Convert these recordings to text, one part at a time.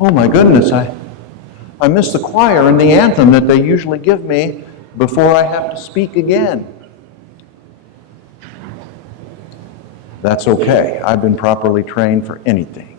oh my goodness, I missed the choir and the anthem that they usually give me before I have to speak again. That's okay. I've been properly trained for anything.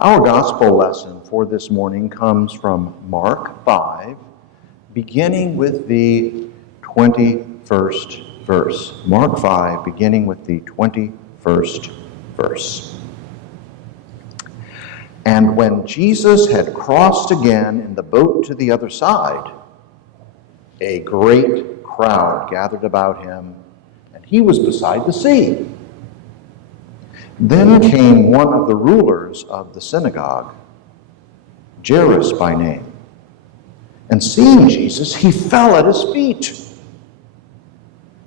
Our gospel lesson for this morning comes from Mark 5, beginning with the 21st verse. Mark 5, beginning with the 21st verse. And when Jesus had crossed again in the boat to the other side, a great crowd gathered about him, and he was beside the sea. Then came one of the rulers of the synagogue, Jairus by name, and seeing Jesus, he fell at his feet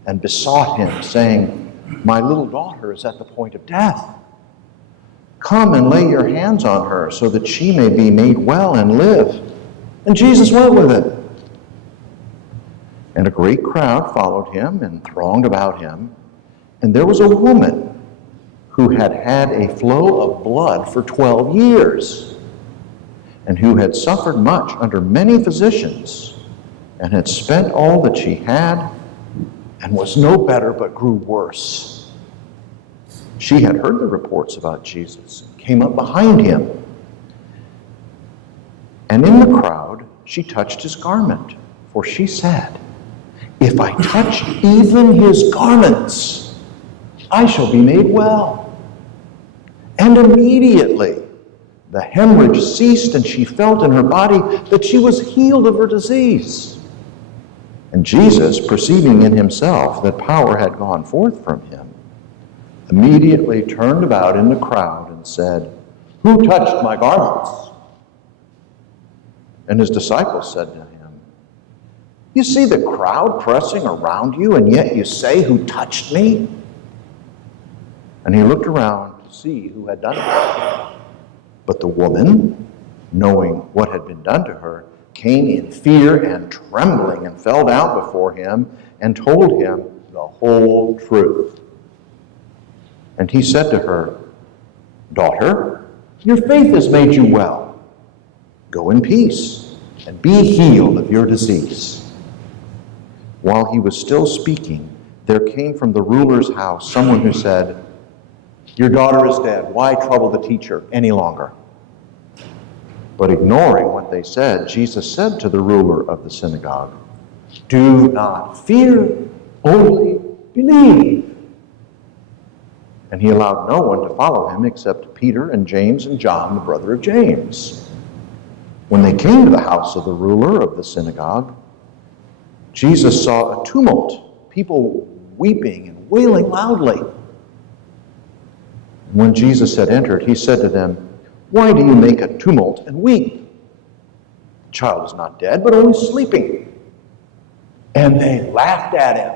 and besought him, saying, "My little daughter is at the point of death. Come and lay your hands on her so that she may be made well and live." And Jesus went with it. And a great crowd followed him and thronged about him. And there was a woman who had had a flow of blood for 12 years, and who had suffered much under many physicians, and had spent all that she had, and was no better but grew worse. She had heard the reports about Jesus, and came up behind him. And in the crowd she touched his garment, for she said, "If I touch even his garments, I shall be made well." And immediately the hemorrhage ceased, and she felt in her body that she was healed of her disease. And Jesus, perceiving in himself that power had gone forth from him, immediately turned about in the crowd and said, "Who touched my garments?" And his disciples said to him, "You see the crowd pressing around you, and yet you say, 'Who touched me?'" And he looked around to see who had done it. But the woman, knowing what had been done to her, came in fear and trembling and fell down before him and told him the whole truth. And he said to her, "Daughter, your faith has made you well. Go in peace and be healed of your disease." While he was still speaking, there came from the ruler's house someone who said, "Your daughter is dead. Why trouble the teacher any longer?" But ignoring what they said, Jesus said to the ruler of the synagogue, "Do not fear, only believe." And he allowed no one to follow him except Peter and James and John, the brother of James. When they came to the house of the ruler of the synagogue, Jesus saw a tumult, people weeping and wailing loudly. When Jesus had entered, he said to them, "Why do you make a tumult and weep? The child is not dead, but only sleeping." And they laughed at him.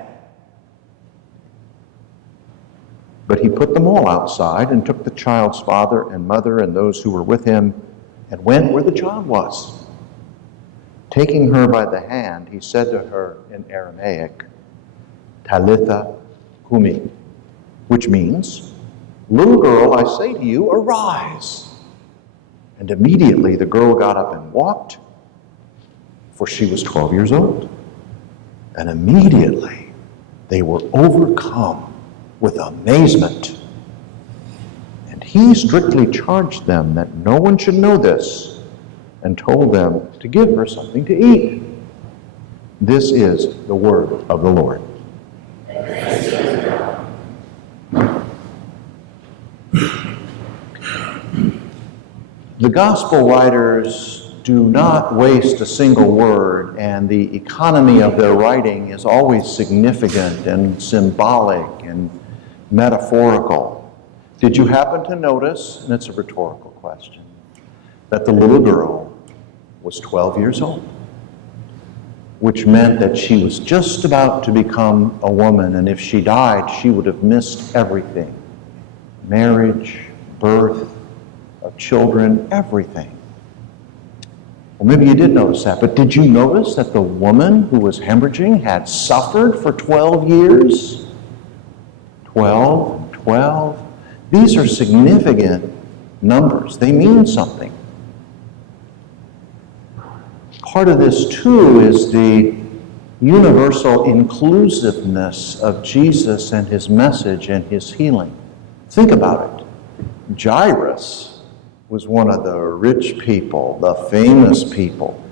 But he put them all outside and took the child's father and mother and those who were with him and went where the child was. Taking her by the hand, he said to her in Aramaic, "Talitha kumi," which means, "Little girl, I say to you, arise." And immediately the girl got up and walked, for she was 12 years old. And immediately they were overcome with amazement. And he strictly charged them that no one should know this, and told them to give her something to eat. This is the word of the Lord. The gospel writers do not waste a single word, and the economy of their writing is always significant and symbolic and metaphorical. Did you happen to notice, and it's a rhetorical question, that the little girl was 12 years old, which meant that she was just about to become a woman, and if she died, she would have missed everything. Marriage, birth of children, everything. Well, maybe you did notice that, but did you notice that the woman who was hemorrhaging had suffered for 12 years? 12. These are significant numbers. They mean something. part of this too is the universal inclusiveness of Jesus and his message and his healing. Think about it. Jairus was one of the rich people, the famous people.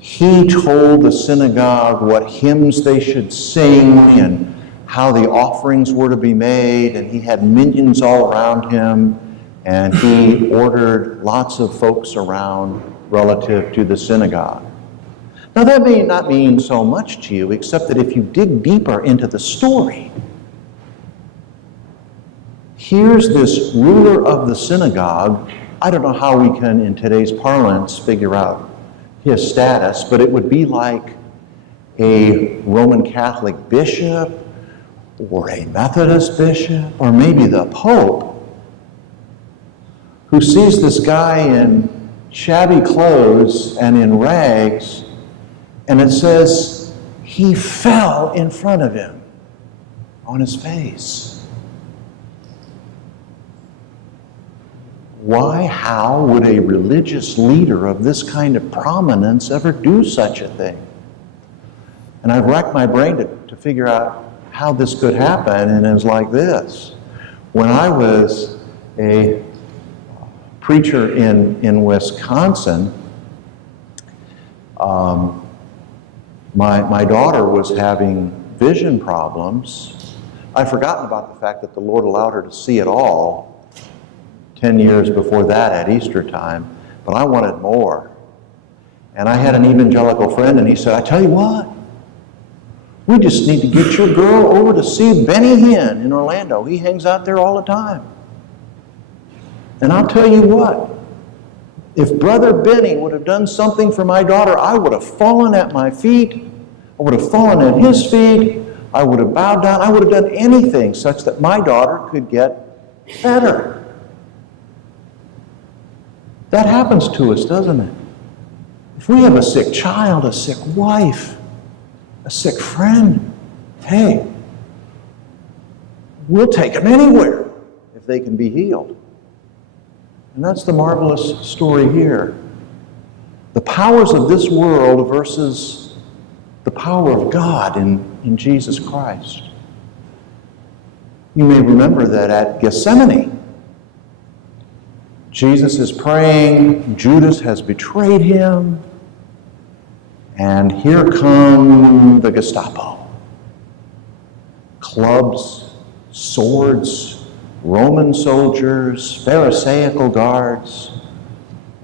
He told the synagogue what hymns they should sing and how the offerings were to be made, and he had minions all around him, and he ordered lots of folks around relative to the synagogue. Now that may not mean so much to you, except that if you dig deeper into the story, here's this ruler of the synagogue. I don't know how we can, in today's parlance, figure out his status, but it would be like a Roman Catholic bishop or a Methodist bishop or maybe the Pope, who sees this guy in shabby clothes and in rags, and it says he fell in front of him on his face. Why, how would a religious leader of this kind of prominence ever do such a thing? And I've racked my brain to figure out how this could happen, and it was like this. When I was a preacher in Wisconsin, my daughter was having vision problems. I'd forgotten about the fact that the Lord allowed her to see it all 10 years before that at Easter time, but I wanted more. And I had an evangelical friend, and he said, I tell you what, we just need to get your girl over to see Benny Hinn in Orlando. He hangs out there all the time. And I'll tell you what, if Brother Benny would have done something for my daughter, I would have fallen at my feet. I would have fallen at his feet. I would have bowed down. I would have done anything such that my daughter could get better. That happens to us, doesn't it? If we have a sick child, a sick wife, a sick friend, hey, we'll take them anywhere if they can be healed. And that's the marvelous story here. The powers of this world versus the power of God in Jesus Christ. You may remember that at Gethsemane, Jesus is praying, Judas has betrayed him, and here come the Gestapo. Clubs, swords, Roman soldiers, Pharisaical guards,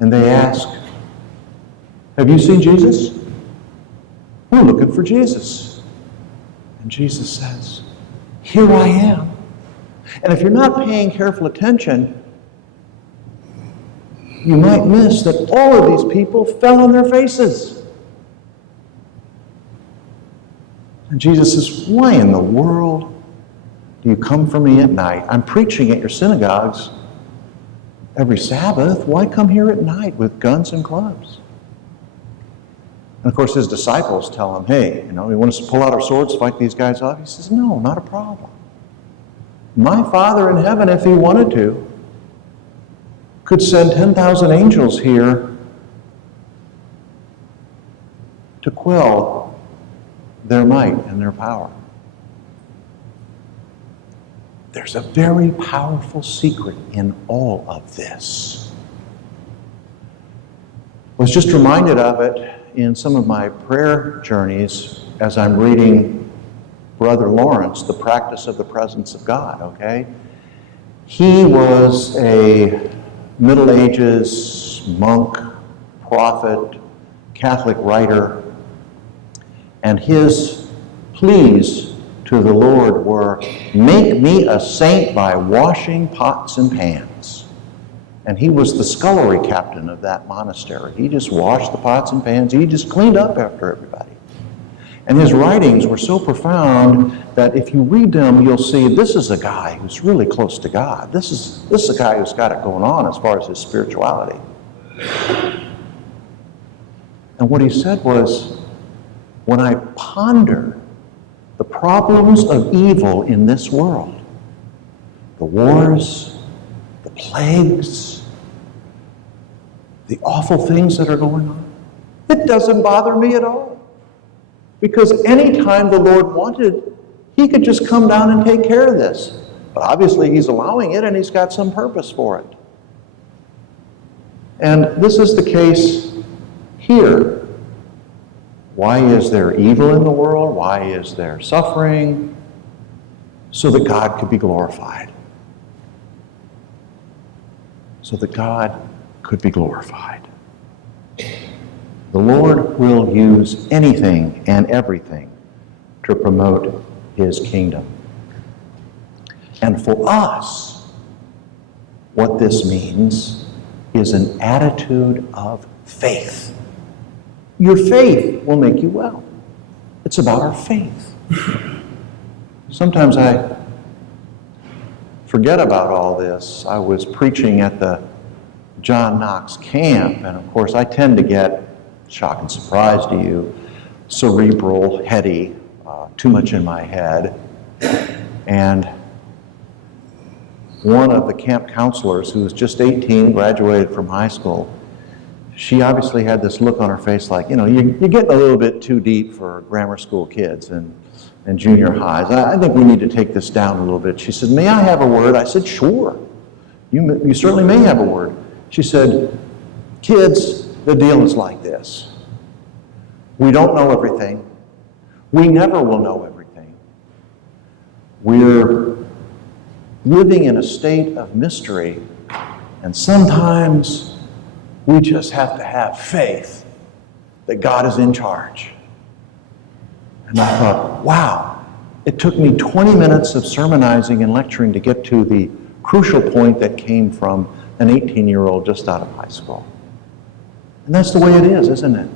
and they ask, have you seen Jesus? We're looking for Jesus. And Jesus says, here I am. And if you're not paying careful attention, you might miss that all of these people fell on their faces. And Jesus says, why in the world do you come for me at night? I'm preaching at your synagogues every Sabbath. Why come here at night with guns and clubs? And of course his disciples tell him, hey, you want us to pull out our swords, fight these guys off? He says, no, not a problem. My Father in heaven, if he wanted to, could send 10,000 angels here to quell their might and their power. There's a very powerful secret in all of this. I was just reminded of it in some of my prayer journeys as I'm reading Brother Lawrence, The Practice of the Presence of God, okay? He was a Middle Ages monk, prophet, Catholic writer, and his pleas to the Lord were, make me a saint by washing pots and pans. And he was the scullery captain of that monastery. He just washed the pots and pans. He just cleaned up after everybody. And his writings were so profound that if you read them, you'll see this is a guy who's really close to God. This is a guy who's got it going on as far as his spirituality. And what he said was, when I ponder the problems of evil in this world, the wars, the plagues, the awful things that are going on, It doesn't bother me at all. Because anytime the Lord wanted, he could just come down and take care of this. But obviously he's allowing it and he's got some purpose for it. And this is the case here. Why is there evil in the world? Why is there suffering? So that God could be glorified. So that God could be glorified. The Lord will use anything and everything to promote his kingdom. And for us, what this means is an attitude of faith. Your faith will make you well. It's about our faith. Sometimes I forget about all this. I was preaching at the John Knox camp, and of course I tend to get, shock and surprise to you, cerebral, heady, too much in my head. And one of the camp counselors, who was just 18, graduated from high school, she obviously had this look on her face like, you're getting a little bit too deep for grammar school kids and junior highs. I think we need to take this down a little bit. She said, may I have a word? I said, sure. You certainly may have a word. She said, kids, the deal is like this. We don't know everything. We never will know everything. We're living in a state of mystery, and sometimes we just have to have faith that God is in charge. And I thought, wow, it took me 20 minutes of sermonizing and lecturing to get to the crucial point that came from an 18-year-old just out of high school. And that's the way it is, isn't it?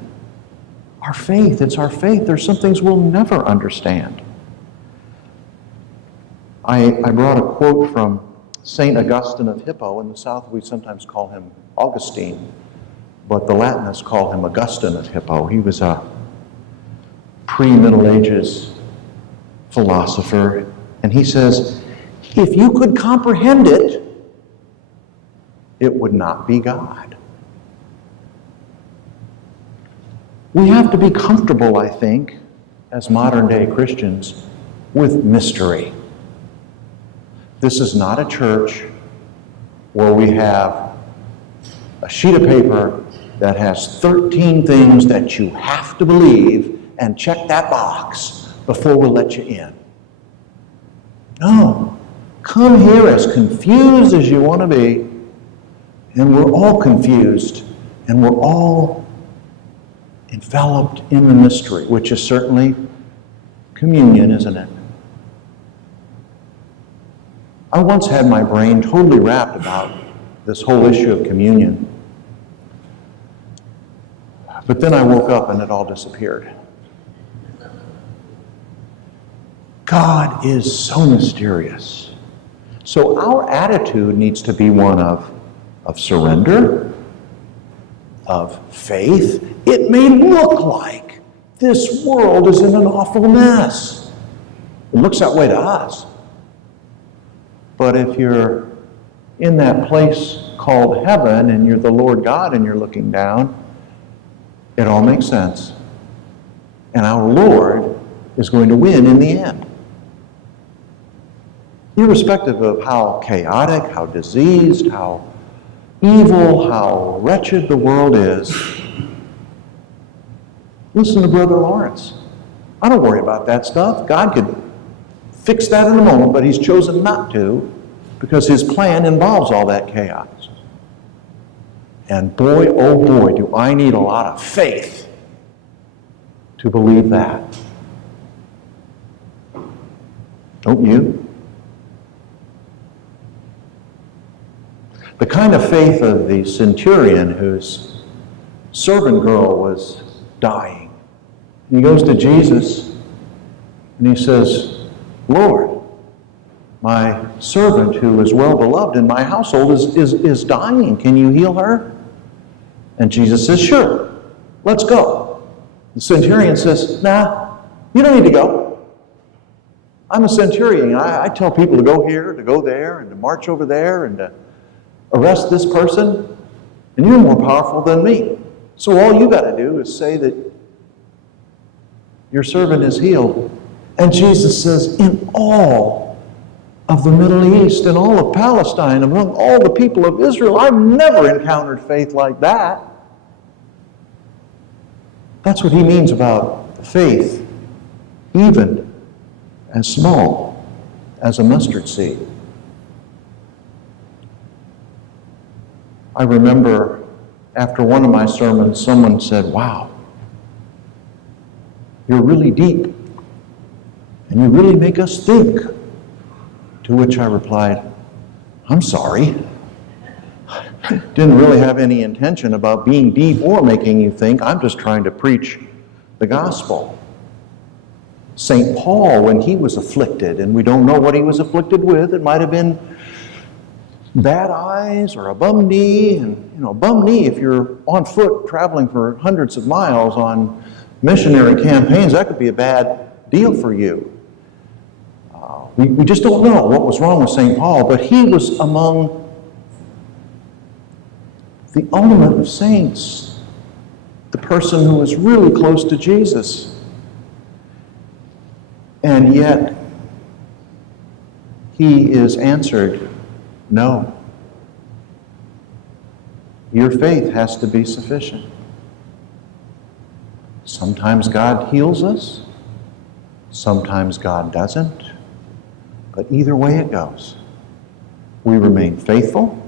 Our faith, it's our faith. There's some things we'll never understand. I brought a quote from St. Augustine of Hippo. In the South, we sometimes call him Augustine, but the Latinists call him Augustine of Hippo. He was a pre-Middle Ages philosopher, and he says, if you could comprehend it, it would not be God. We have to be comfortable, I think, as modern-day Christians, with mystery. This is not a church where we have a sheet of paper that has 13 things that you have to believe and check that box before we'll let you in. No. Come here as confused as you want to be, and we're all confused, and we're all enveloped in the mystery, which is certainly communion, isn't it? I once had my brain totally wrapped about this whole issue of communion. But then I woke up and it all disappeared. God is so mysterious. So our attitude needs to be one of surrender, of faith. It may look like this world is in an awful mess. It looks that way to us. But if you're in that place called heaven and you're the Lord God and you're looking down, it all makes sense. And our Lord is going to win in the end. Irrespective of how chaotic, how diseased, how evil, how wretched the world is, listen to Brother Lawrence. I don't worry about that stuff. God could fix that in a moment, but he's chosen not to because his plan involves all that chaos. And boy, oh boy, do I need a lot of faith to believe that. Don't you? The kind of faith of the centurion whose servant girl was dying. He goes to Jesus and he says, Lord, my servant who is well beloved in my household is dying. Can you heal her? And Jesus says, sure, let's go. The centurion says, nah, you don't need to go. I'm a centurion. I tell people to go here, to go there, and to march over there, and to arrest this person, and you're more powerful than me. So all you got to do is say that your servant is healed. And Jesus says, in all of the Middle East and all of Palestine, among all the people of Israel, I've never encountered faith like that. That's what he means about faith, even as small as a mustard seed. I remember after one of my sermons, someone said, "Wow, you're really deep, and you really make us think." To which I replied, "I'm sorry. Didn't really have any intention about being deep or making you think. I'm just trying to preach the gospel." St. Paul, when he was afflicted, and we don't know what he was afflicted with, it might have been bad eyes or a bum knee. And, bum knee, if you're on foot traveling for hundreds of miles on missionary campaigns, that could be a bad deal for you. We just don't know what was wrong with St. Paul, but he was among the ultimate of saints, the person who was really close to Jesus. And yet, he is answered, "No. Your faith has to be sufficient." Sometimes God heals us, sometimes God doesn't, but either way it goes, we remain faithful,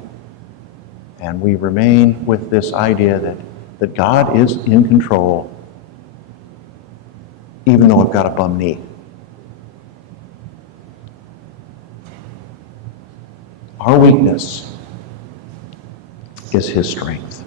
and we remain with this idea that God is in control, even though I've got a bum knee. Our weakness is his strength.